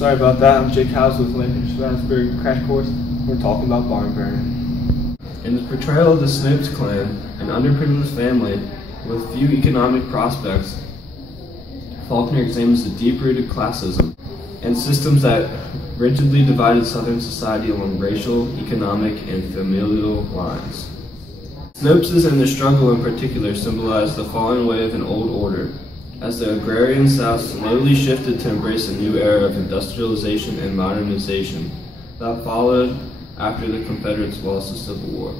Sorry about that. I'm Jake Howes with Lincoln Strasburg Crash Course. We're talking about barn burning. In his portrayal of the Snopes clan, an underprivileged family with few economic prospects, Faulkner examines the deep-rooted classism and systems that rigidly divided Southern society along racial, economic, and familial lines. Snopes and their struggle in particular symbolize the falling away of an old order, as the agrarian South slowly shifted to embrace a new era of industrialization and modernization that followed after the Confederates lost the Civil War.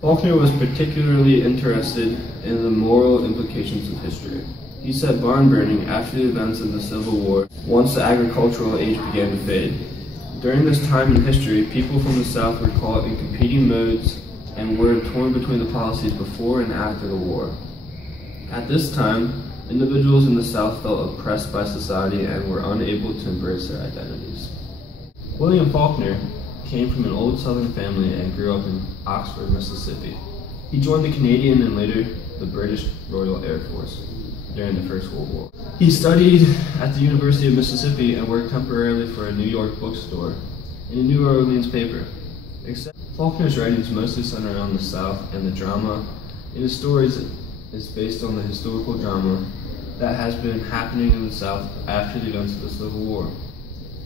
Faulkner was particularly interested in the moral implications of history. He said barn burning after the events of the Civil War, once the agricultural age began to fade. During this time in history, people from the South were caught in competing modes and were torn between the policies before and after the war. At this time, individuals in the South felt oppressed by society and were unable to embrace their identities. William Faulkner came from an old Southern family and grew up in Oxford, Mississippi. He joined the Canadian and later the British Royal Air Force during the First World War. He studied at the University of Mississippi and worked temporarily for a New York bookstore and a New Orleans paper. Faulkner's writings mostly center around the South, and the drama in his stories is based on the historical drama that has been happening in the South after the events of the Civil War.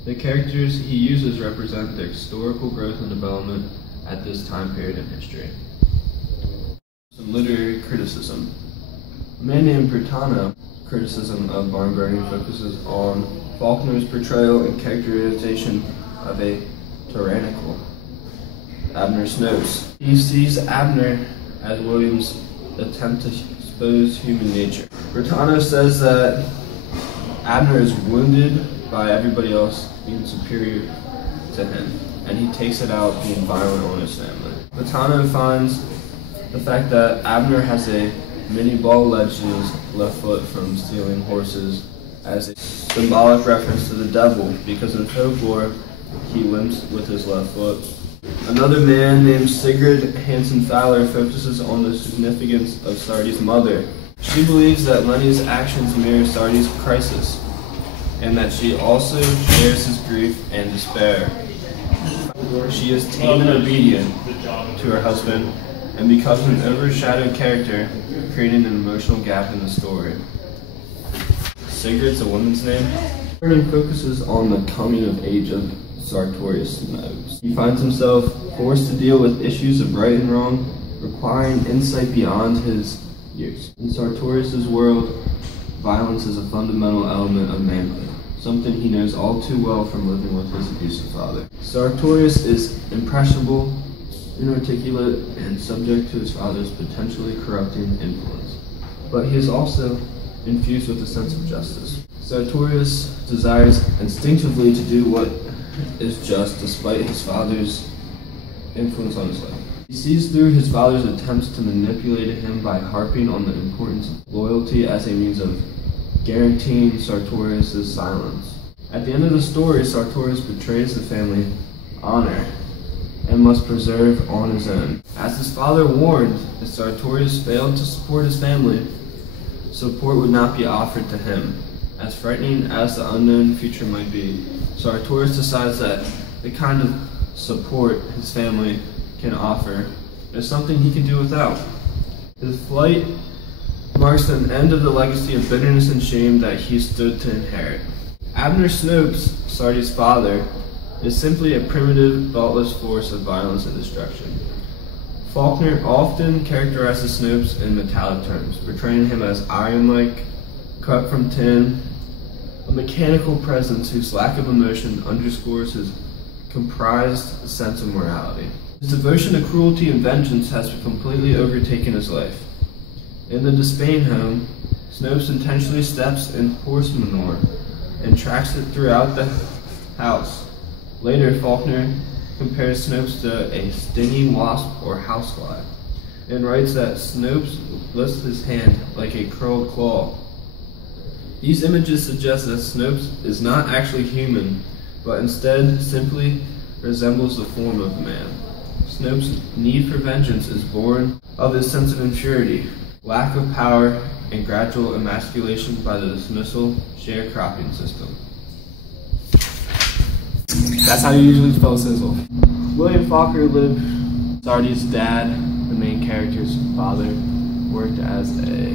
The characters he uses represent the historical growth and development at this time period in history. Some literary criticism. A man named Bertano criticism of barn burning focuses on Faulkner's portrayal and characterization of a tyrannical Abner Snopes. He sees Abner as William's attempt to expose human nature. Bertano says that Abner is wounded by everybody else being superior to him, and he takes it out being violent on his family. Bertano finds the fact that Abner has a mini ball ledge in his left foot from stealing horses as a symbolic reference to the devil, because in folklore he limps with his left foot. Another man named Sigrid Hansen Fowler focuses on the significance of Sardi's mother. She believes that Lenny's actions mirror Sardi's crisis, and that she also shares his grief and despair. She is tame and obedient to her husband and becomes an overshadowed character, creating an emotional gap in the story. Sigrid's a woman's name. Burning focuses on the coming of age of Sartorius Snopes. He finds himself forced to deal with issues of right and wrong, requiring insight beyond his years. In Sartorius' world, violence is a fundamental element of manhood, something he knows all too well from living with his abusive father. Sartorius is impressionable, inarticulate, and subject to his father's potentially corrupting influence, but he is also infused with a sense of justice. Sartorius desires instinctively to do what is just despite his father's influence on his life. He sees through his father's attempts to manipulate him by harping on the importance of loyalty as a means of guaranteeing Sartorius' silence. At the end of the story, Sartorius betrays the family honor and must preserve on his own. As his father warned, if Sartorius failed to support his family, support would not be offered to him. As frightening as the unknown future might be, Sartorius decides that the kind of support his family can offer is something he can do without. His flight marks the end of the legacy of bitterness and shame that he stood to inherit. Abner Snopes, Sardi's father, is simply a primitive, thoughtless force of violence and destruction. Faulkner often characterizes Snopes in metallic terms, portraying him as iron-like, cut from tin, a mechanical presence whose lack of emotion underscores his comprised sense of morality. His devotion to cruelty and vengeance has completely overtaken his life. In the Despain home, Snopes intentionally steps in horse manure and tracks it throughout the house. Later, Faulkner compares Snopes to a stinging wasp or housefly, and writes that Snopes lifts his hand like a curled claw. These images suggest that Snopes is not actually human, but instead simply resembles the form of man. Snopes' need for vengeance is born of his sense of impurity, lack of power, and gradual emasculation by the dismissal sharecropping system. That's how you usually spell sizzle. William Faulkner lived. Sardi's dad, the main character's father, worked as a